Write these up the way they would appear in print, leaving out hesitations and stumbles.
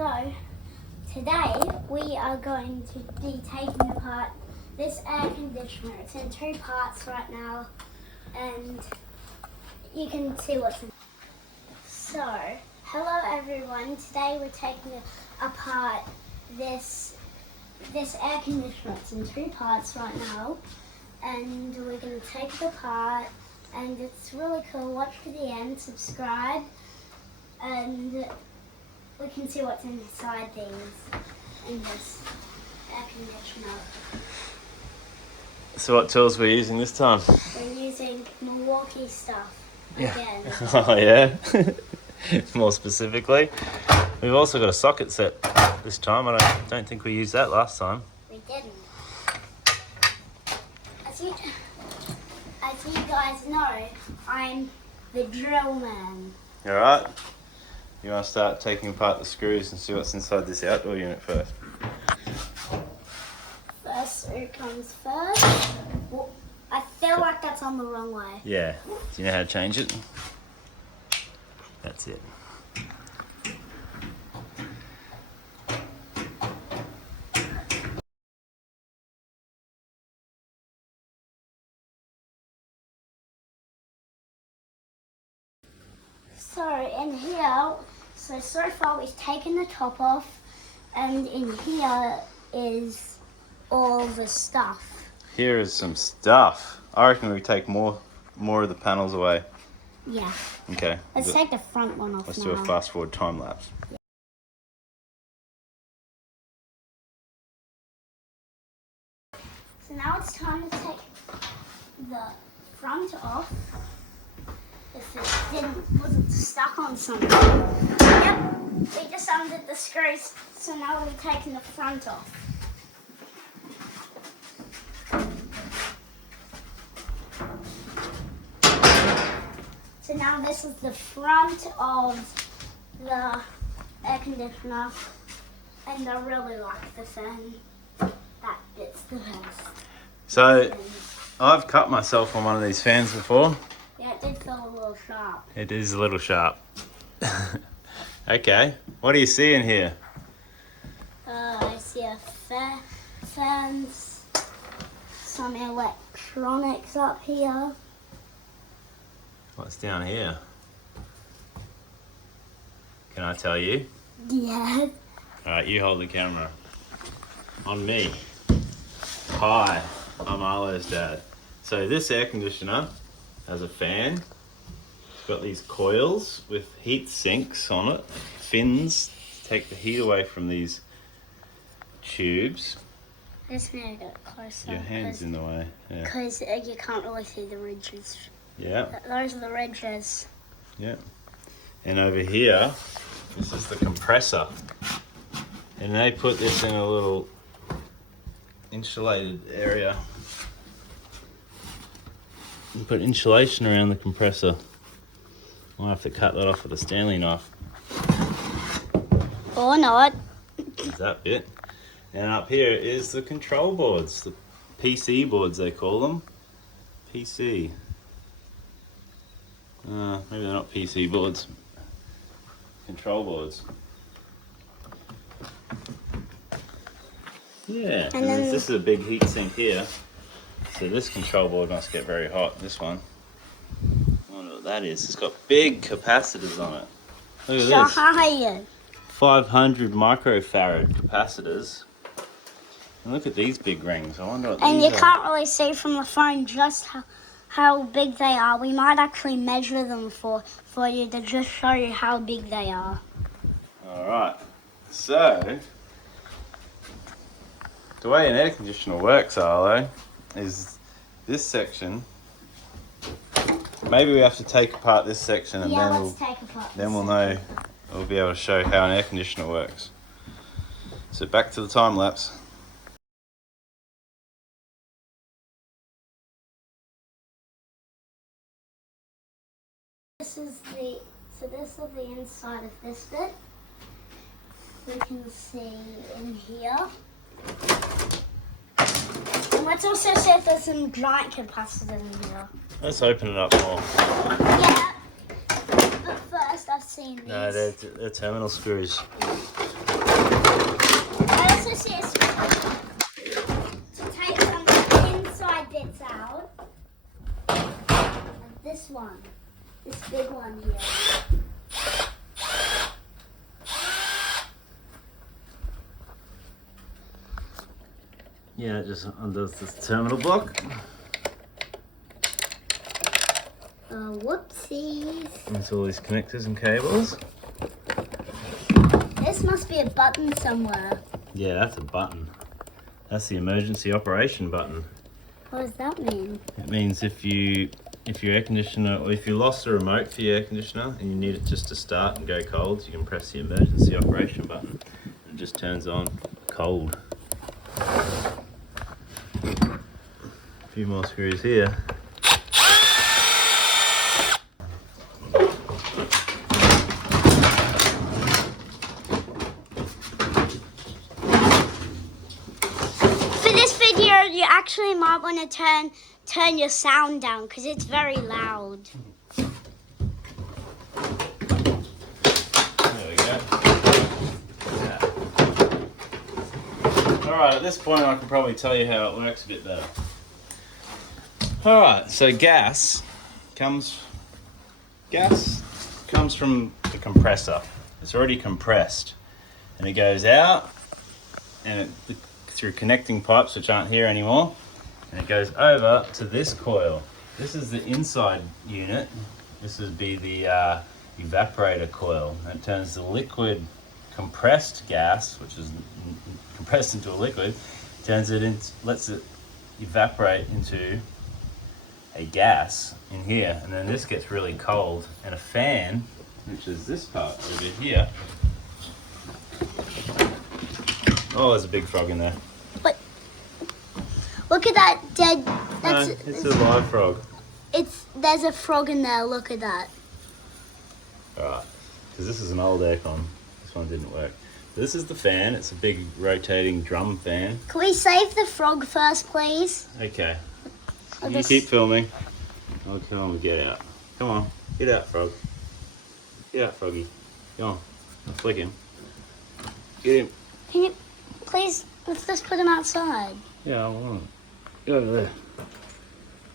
So, today we are going to be taking apart this air conditioner. It's in two parts right now, and you can see what's in. So, hello everyone. Today we're taking apart this air conditioner. It's in two parts right now, and we're going to take it apart, and it's really cool. Watch to the end, subscribe, and we can see what's inside in this air conditioner. So what tools we're using this time? We're using Milwaukee stuff again. Oh yeah? More specifically. We've also got a socket set this time. I don't think we used that last time. We didn't. As you guys know, I'm the drill man. Alright? You want to start taking apart the screws and see what's inside this outdoor unit first? First screw comes first. Well, I feel like that's on the wrong way. Yeah. Do you know how to change it? That's it. So in here, so far we've taken the top off, and in here is all the stuff. Here is some stuff. I reckon we take more of the panels away. Yeah. Okay. Let's take the front one off. Let's now. do a fast forward time lapse. Yeah. So now it's time to take the front off. If it wasn't stuck on something. Yep, we just undid the screws, so now we're taking the front off. So now this is the front of the air conditioner, and I really like the fan. That bit's the best. So I've cut myself on one of these fans before. Yeah, it did feel a little sharp. It is a little sharp. Okay, what do you see in here? I see a fans, some electronics up here. What's down here? Can I tell you? Yeah. Alright, you hold the camera. On me. Hi, I'm Arlo's dad. So this air conditioner has a fan. It's got these coils with heat sinks on it, fins to take the heat away from these tubes. Just need to get closer. Your hand's in the way. Yeah. Because you can't really see the ridges. Yeah. Those are the ridges. Yeah. And over here, this is the compressor. And they put this in a little insulated area. And put insulation around the compressor. I'll have to cut that off with a Stanley knife. Or not. There's that bit. And up here is the control boards, the PC boards they call them. PC. Maybe they're not PC boards. Control boards. Yeah, and then this is a big heat sink here. So this control board must get very hot, this one. I wonder what that is. It's got big capacitors on it. Look at this. Giant. 500 microfarad capacitors. And look at these big rings. I wonder what And these you are. can't really see from the phone just how big they are. We might actually measure them for you to just show you how big they are. Alright, so the way an air conditioner works, Arlo, is this section. Maybe we have to take apart this section and Yeah, then let's take apart then this we'll know, we'll be able to show how an air conditioner works. So back to the time lapse. This is the inside of this bit. We can see in here. And let's also see if there's some giant capacitors in here. Let's open it up more. Yeah. But first I've seen these. No, they're terminal screws. I also see a screw to take some of the inside bits out. And this one, this big one here. Yeah, it just undoes this terminal block. Whoopsies. There's all these connectors and cables. This must be a button somewhere. Yeah, that's a button. That's the emergency operation button. What does that mean? It means if your air conditioner, or if you lost the remote for your air conditioner and you need it just to start and go cold, you can press the emergency operation button. It just turns on cold. A few more screws here. For this video, you actually might want to turn your sound down because it's very loud. There we go. Yeah. Alright, at this point I can probably tell you how it works a bit better. Alright, so gas comes from the compressor. It's already compressed and it goes out and through connecting pipes which aren't here anymore, and it goes over to this coil. This is the inside unit. This would be the evaporator coil. It turns the liquid compressed gas, which is compressed into a liquid, lets it evaporate into a gas in here, and then this gets really cold, and a fan, which is this part over here. Oh, there's a big frog in there. But look at that dead. That's No, it's a live frog. There's a frog in there. Look at that. Alright, because this is an old aircon. This one didn't work. This is the fan. It's a big rotating drum fan. Can we save the frog first, please? Okay. I'll You just- keep filming. I'll tell him to get out. Come on, get out, frog. Get out, froggy. Come on, I'll flick him. Get him. Can you please? Let's just put him outside. Yeah, I want him. Get over there.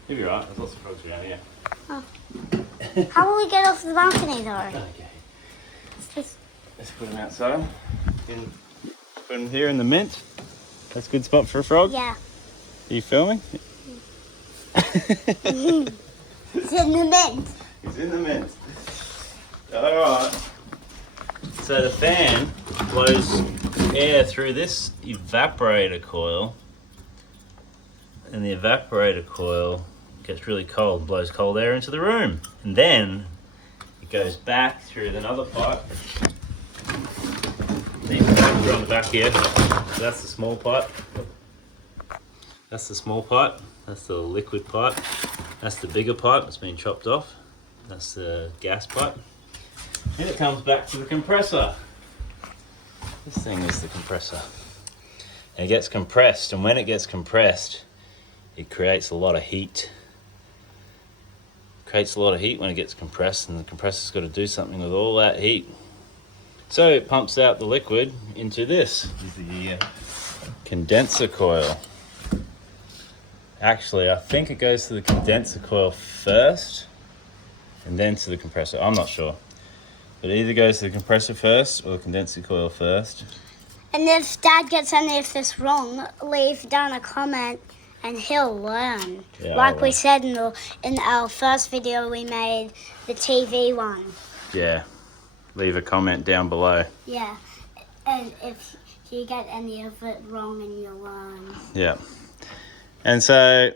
You'll be right. There's lots of frogs around here. How will we get off the balcony though? Okay. Just- Let's put him outside. Put him here in the mint. That's a good spot for a frog. Yeah. Are you filming? It's in the mint. He's in the mint. Alright. So the fan blows air through this evaporator coil, and the evaporator coil gets really cold, blows cold air into the room, and then it goes back through another pipe. See, we're on the back here. So that's the small pipe. That's the small pipe. That's the liquid pipe. That's the bigger pipe that's been chopped off. That's the gas pipe. Then it comes back to the compressor. This thing is the compressor. And it gets compressed, and when it gets compressed, it creates a lot of heat. It creates a lot of heat when it gets compressed, and the compressor's got to do something with all that heat. So it pumps out the liquid into this, the condenser coil. Actually, I think it goes to the condenser coil first and then to the compressor. I'm not sure. But it either goes to the compressor first or the condenser coil first. And if Dad gets any of this wrong, leave down a comment and he'll learn. Yeah, like I we will. said in our first video we made, the TV one. Yeah. Leave a comment down below. Yeah. And if you get any of it wrong and you'll learn. Yeah. And so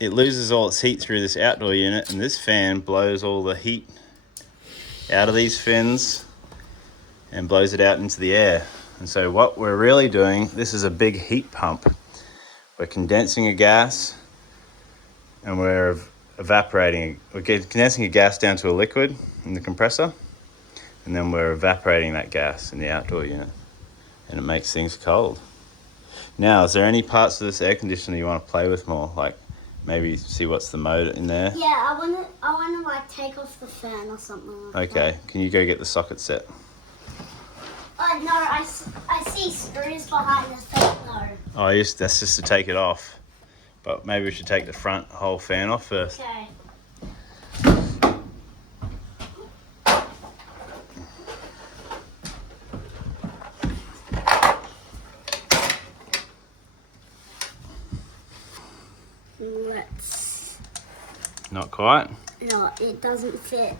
it loses all its heat through this outdoor unit, and this fan blows all the heat out of these fins and blows it out into the air. And so what we're really doing, this is a big heat pump. We're condensing a gas and we're evaporating. We're condensing a gas down to a liquid in the compressor, and then we're evaporating that gas in the outdoor unit, and it makes things cold. Now, is there any parts of this air conditioner you want to play with more? Like maybe see what's the mode in there? Yeah, I wanna like take off the fan or something like that. Okay, can you go get the socket set? Oh no, I see screws behind the thing though. Oh, yes, that's just to take it off. But maybe we should take the front whole fan off first. Okay. Let's. Not quite. No, it doesn't fit.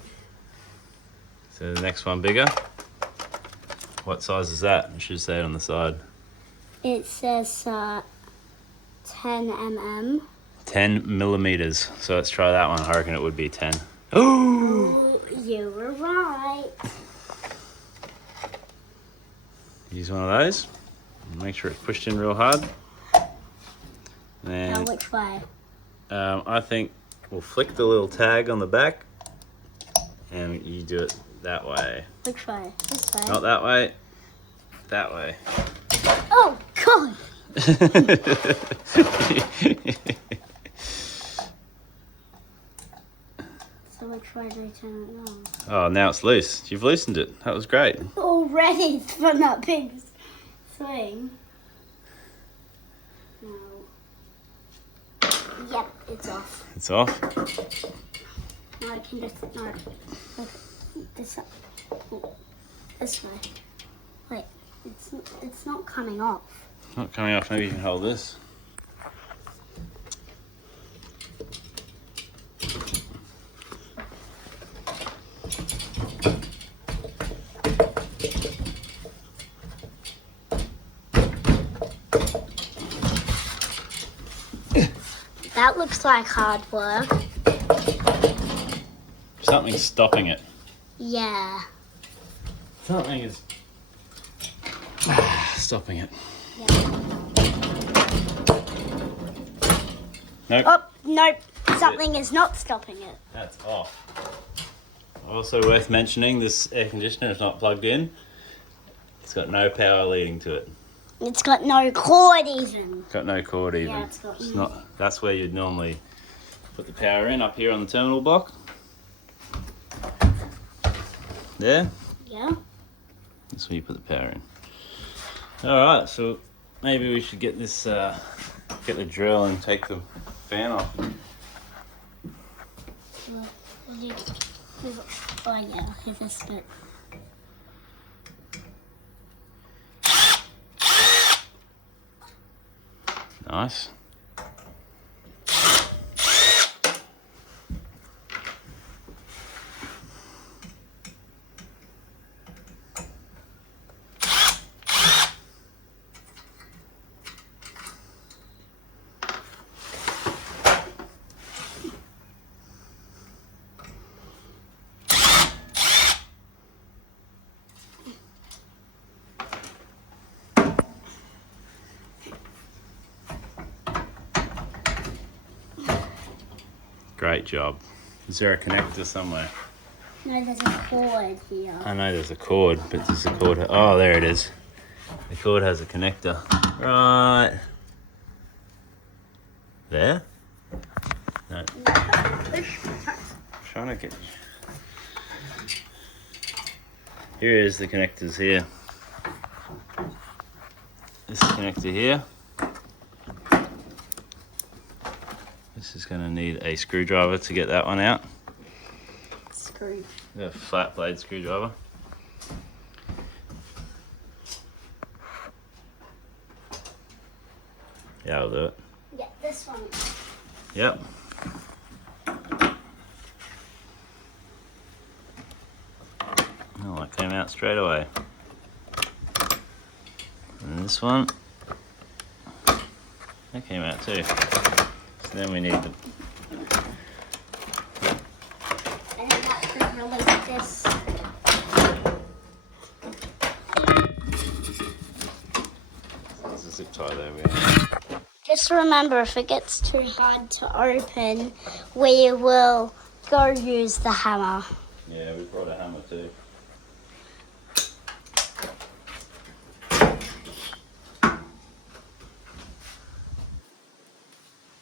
So the next one bigger. What size is that? I should say it on the side. It says 10 mm. 10 millimeters. So let's try that one. I reckon it would be 10. Oh, you were right. Use one of those. Make sure it's pushed in real hard. Now And which way? I think we'll flick the little tag on the back, and you do it that way. Which way? This way? Not that way. That way. Oh, God! So which way do I turn it now? Oh, now it's loose. You've loosened it. That was great. Already from that big thing. No. Yep, it's off. It's off. Now I can just no. Look, this way. Wait, it's not coming off. Not coming off. Maybe you can hold this. That looks like hard work. Something's stopping it. Yeah. Something is stopping it. Nope. Oh, nope. Something is not stopping it. That's off. Also worth mentioning, this air conditioner is not plugged in. It's got no power leading to it. It's got no cord even. Got no cord even. Yeah, it's got not. That's where you'd normally put the power in, up here on the terminal block. There. Yeah. That's where you put the power in. All right, so maybe we should get this, get the drill and take the fan off. Oh yeah, here's this bit. Nice. Great job. Is there a connector somewhere? No, there's a cord here. I know there's a cord, but there's a cord. Oh, there it is. The cord has a connector. Right. There? No. I'm trying to get. Here is the connectors here. This connector here. This is going to need a screwdriver to get that one out. Screw. A flat blade screwdriver. Yeah, I'll do it. Yeah, this one. Yep. Oh, that came out straight away. And this one, that came out too. So then we need the. And then that should release this. There's a zip tie there. We have. Just remember, if it gets too hard to open, we will go use the hammer. Yeah, we brought a hammer too.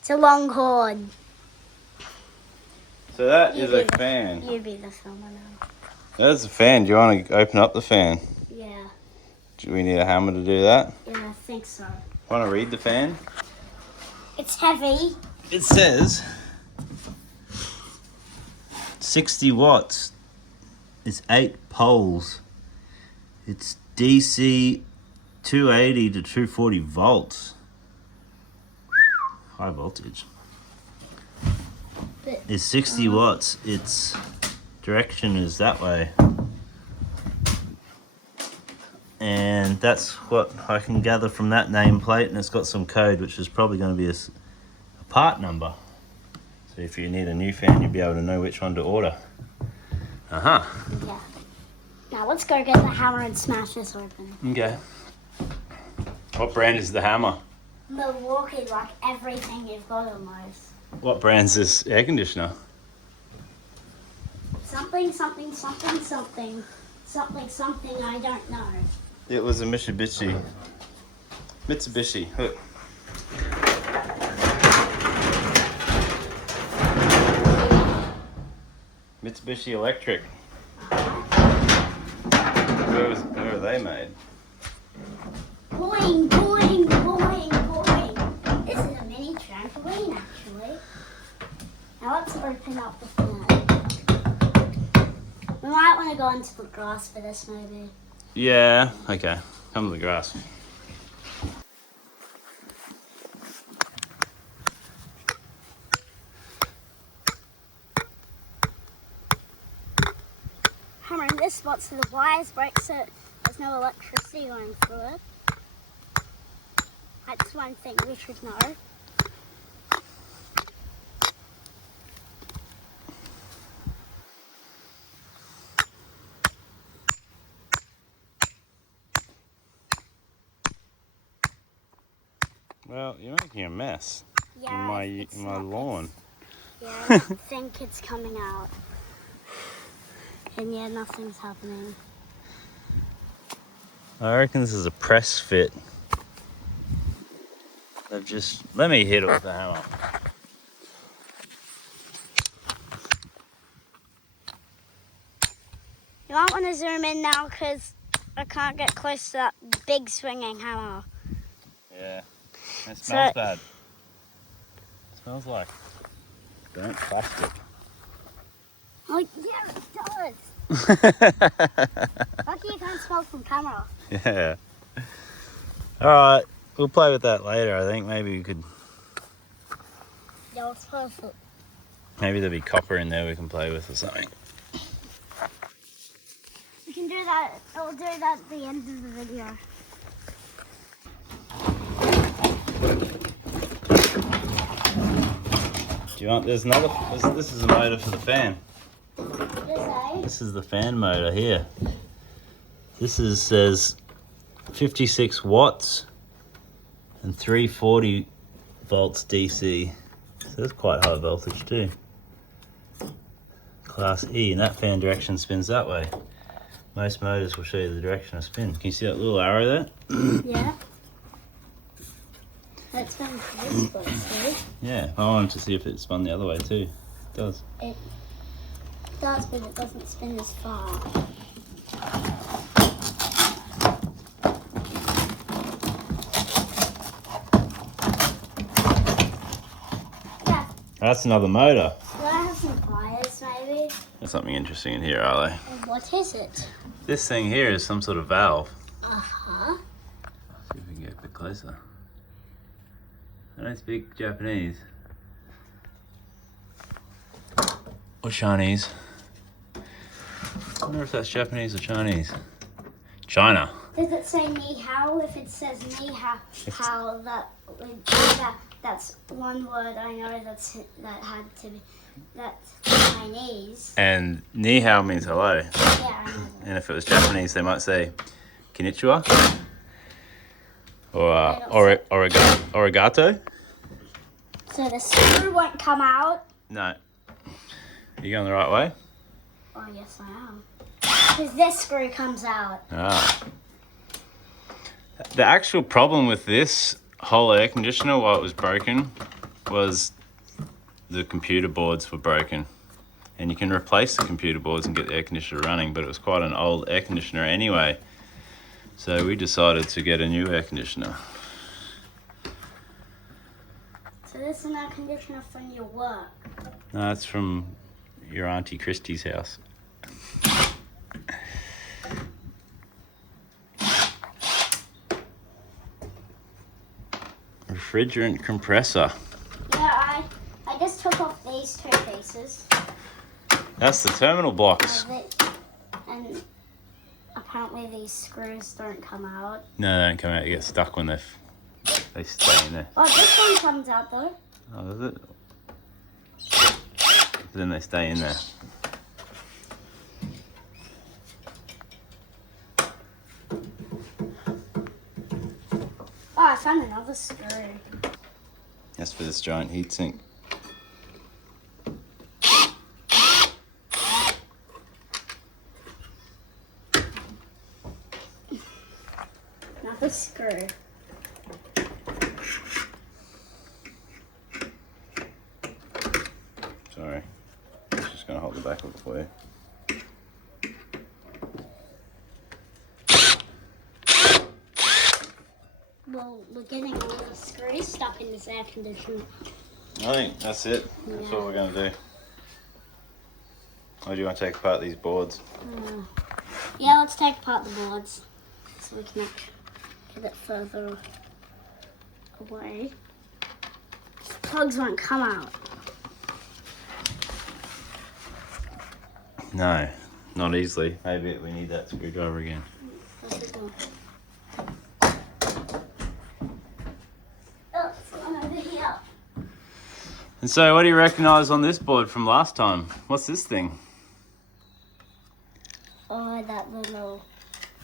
It's a long cord. So that is a fan. You be the filmer now. That's a fan. Do you want to open up the fan? Yeah. Do we need a hammer to do that? Yeah, I think so. Want to read the fan? It's heavy. It says 60 watts. It's 8 poles. It's DC 280 to 240 volts. High voltage. But, It's 60 watts. Its direction is that way. And that's what I can gather from that nameplate, and it's got some code which is probably going to be a part number. So if you need a new fan, you'll be able to know which one to order. Uh-huh. yeah. Now let's go get the hammer and smash this open. Okay. What brand is the hammer? Milwaukee, like everything you've got almost. What brand's this air conditioner? Something, something, something, something. Something, something, I don't know. It was a Mitsubishi. Mitsubishi. Look. Mitsubishi Electric. Where are they made? Boing, boing, boing, boing. This is a mini trampoline, actually. Now let's open up the fan. We might want to go into the grass for this, maybe. Yeah, okay. Come to the grass. Hammer in this spot so the wires break so there's no electricity going through it. That's one thing we should know. Well, you're making a mess Yeah, in my lawn. Yeah, I don't think it's coming out. And yeah, nothing's happening. I reckon this is a press fit. They've just... Let me hit it with the hammer. You might want to zoom in now because I can't get close to that big swinging hammer. Yeah. It smells bad. It smells like burnt plastic. Oh, yeah, it does. Lucky you can't smell from camera. Yeah. Alright, we'll play with that later. I think maybe we could... Yeah, it's perfect. Maybe there'll be copper in there we can play with or something. We can do that. I'll do that at the end of the video. Do you want... There's another... This is a motor for the fan. This, This is the fan motor here. This says 56 watts and 340 volts DC. So that's quite high voltage too. Class E, and that fan direction spins that way. Most motors will show you the direction of spin. Can you see that little arrow there? Yeah. That's been this place, Yeah, I wanted to see if it spun the other way too. It does. It does, but it doesn't spin as far. Yeah. That's another motor. Do I have some pliers, maybe? There's something interesting in here, Arlo. And what is it? This thing here is some sort of valve. Uh-huh. See if we can get a bit closer. I don't speak Japanese. Or Chinese. I wonder if that's Japanese or Chinese. China. Does it say ni hao? If it says ni hao, that's one word I know that's Chinese. And ni hao means hello. Yeah, I know that. And if it was Japanese, they might say konnichiwa. Or origato. So the screw won't come out. No. Are you going the right way? Oh, yes, I am. Because this screw comes out. Ah. The actual problem with this whole air conditioner while it was broken was the computer boards were broken. And you can replace the computer boards and get the air conditioner running, but it was quite an old air conditioner anyway. So we decided to get a new air conditioner. So this is an air conditioner from your work. No, it's from your Auntie Christie's house. Refrigerant compressor. Yeah, I just took off these two pieces. That's the terminal box. And apparently these screws don't come out. No, they don't come out. You get stuck when they stay in there. Oh, this one comes out though. Oh, does it? Then they stay in there. Oh, I found another screw. That's for this giant heatsink. Another screw. Sorry. I was just going to hold the back of it for you. Well, we're getting all the screws stuck in this air conditioner. I think that's it. That's what we're going to do. Or do you want to take apart these boards? Yeah, let's take apart the boards so we can get it further away. Plugs won't come out. No, not easily. Maybe we need that screwdriver again. Oh, it's one over here. And so what do you recognise on this board from last time? What's this thing? Oh, that little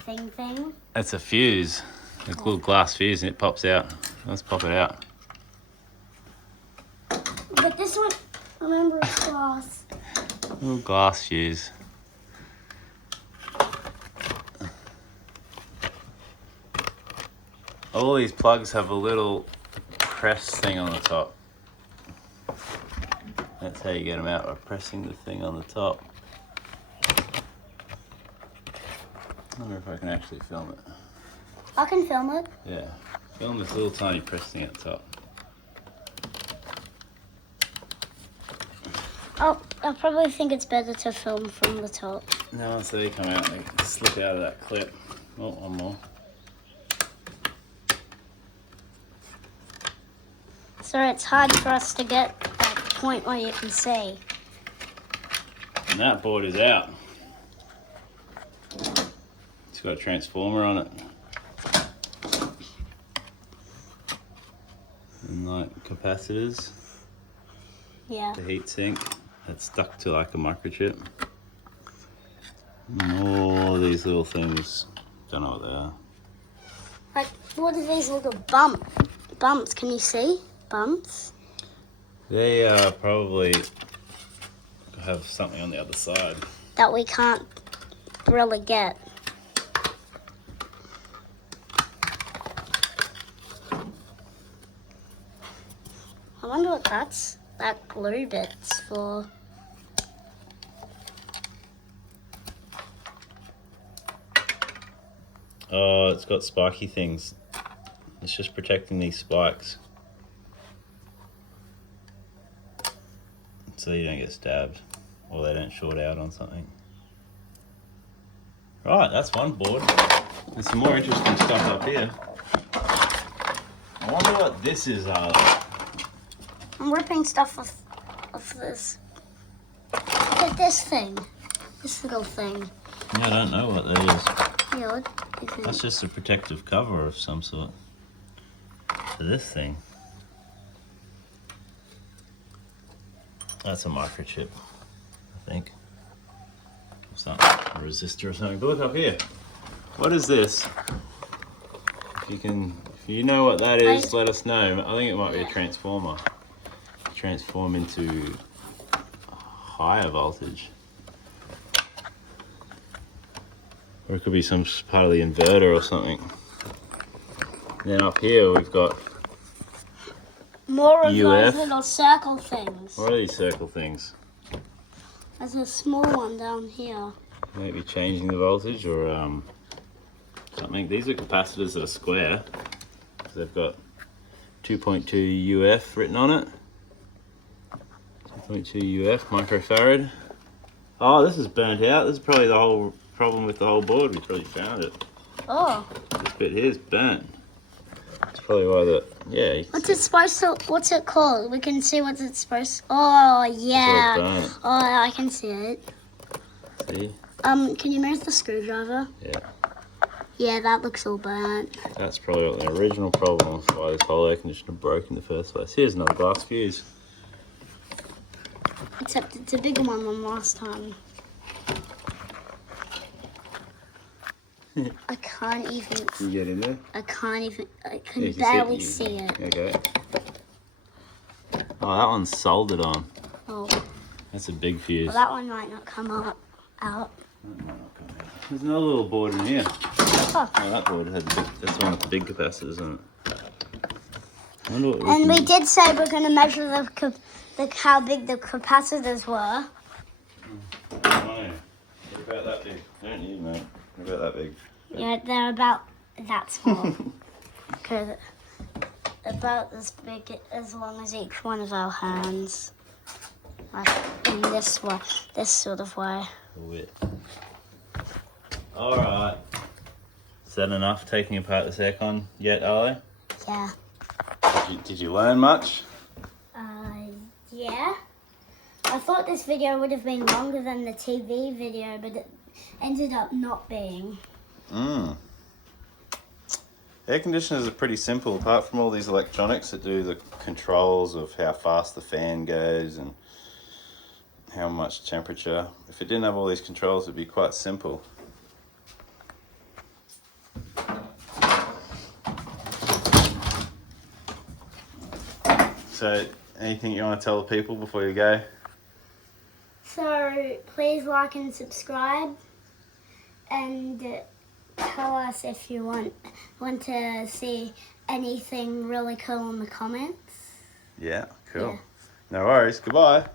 thing. That's a fuse. A little glass fuse and it pops out. Let's pop it out. But this one, remember, it's glass. Little glass fuse. All these plugs have a little press thing on the top. That's how you get them out, by pressing the thing on the top. I wonder if I can actually film it. I can film it. Yeah, film this little tiny press thing at the top. Oh, I probably think it's better to film from the top. Now once they come out, they slip out of that clip. Oh, one more. So it's hard for us to get that point where you can see. And that board is out. It's got a transformer on it. And like capacitors. Yeah. The heat sink that's stuck to like a microchip. And all these little things. Don't know what they are. Like, what are these little bumps? Can you see? Bumps? They probably have something on the other side. That we can't really get. I wonder what that glue bit's for. Oh, it's got spiky things. It's just protecting these spikes. So you don't get stabbed or they don't short out on something. Right, that's one board. There's some more interesting stuff up here. I wonder what this is, Arlo. I'm ripping stuff off this. Look at this thing. This little thing. Yeah, I don't know what that is. Yeah, what do you think? That's just a protective cover of some sort for this thing. That's a microchip, I think. Something, a resistor or something. But look up here. What is this? If you know what that is, let us know. I think it might be a transformer. Transform into higher voltage. Or it could be some part of the inverter or something. And then up here we've got more of UF. those little circle things. What are these circle things? There's a small one down here. Maybe changing the voltage or something. These are capacitors that are square. They've got 2.2 UF written on it. 2.2 UF microfarad. Oh, this is burnt out. This is probably the whole problem with the whole board. We probably found it. Oh. This bit here is burnt. That's probably why the, yeah. What's it supposed to, what's it called? We can see what it's supposed to, oh yeah. Burnt. Oh, I can see it. See? Can you move the screwdriver? Yeah. Yeah, that looks all burnt. That's probably what the original problem was, why this whole air conditioner broke in the first place. Here's another glass fuse. Except it's a bigger one than last time. I can't even. Can you get in there? I can't even. I can Yeah, you barely see it. Okay. Oh, that one's soldered on. Oh. That's a big fuse. Well, that one might not come out. There's another little board in here. Oh. Oh, that board has that's one with the big capacitors, isn't it? I wonder what And we did say we're going to measure how big the capacitors were. Oh, they're about that big. They don't need, mate. They're about that big. Yeah, they're about that small. Because about as big, as long as each one of our hands. Like in this way, this sort of way. Alright. Is that enough taking apart this aircon yet, Arlo? Yeah. Did you learn much? Yeah. I thought this video would have been longer than the TV video, but it ended up not being. Air conditioners are pretty simple, apart from all these electronics that do the controls of how fast the fan goes and how much temperature. If it didn't have all these controls, it'd be quite simple. So, anything you want to tell the people before you go? So please like and subscribe, and tell us if you want to see anything really cool in the comments. Yeah, cool. Yeah. No worries. Goodbye.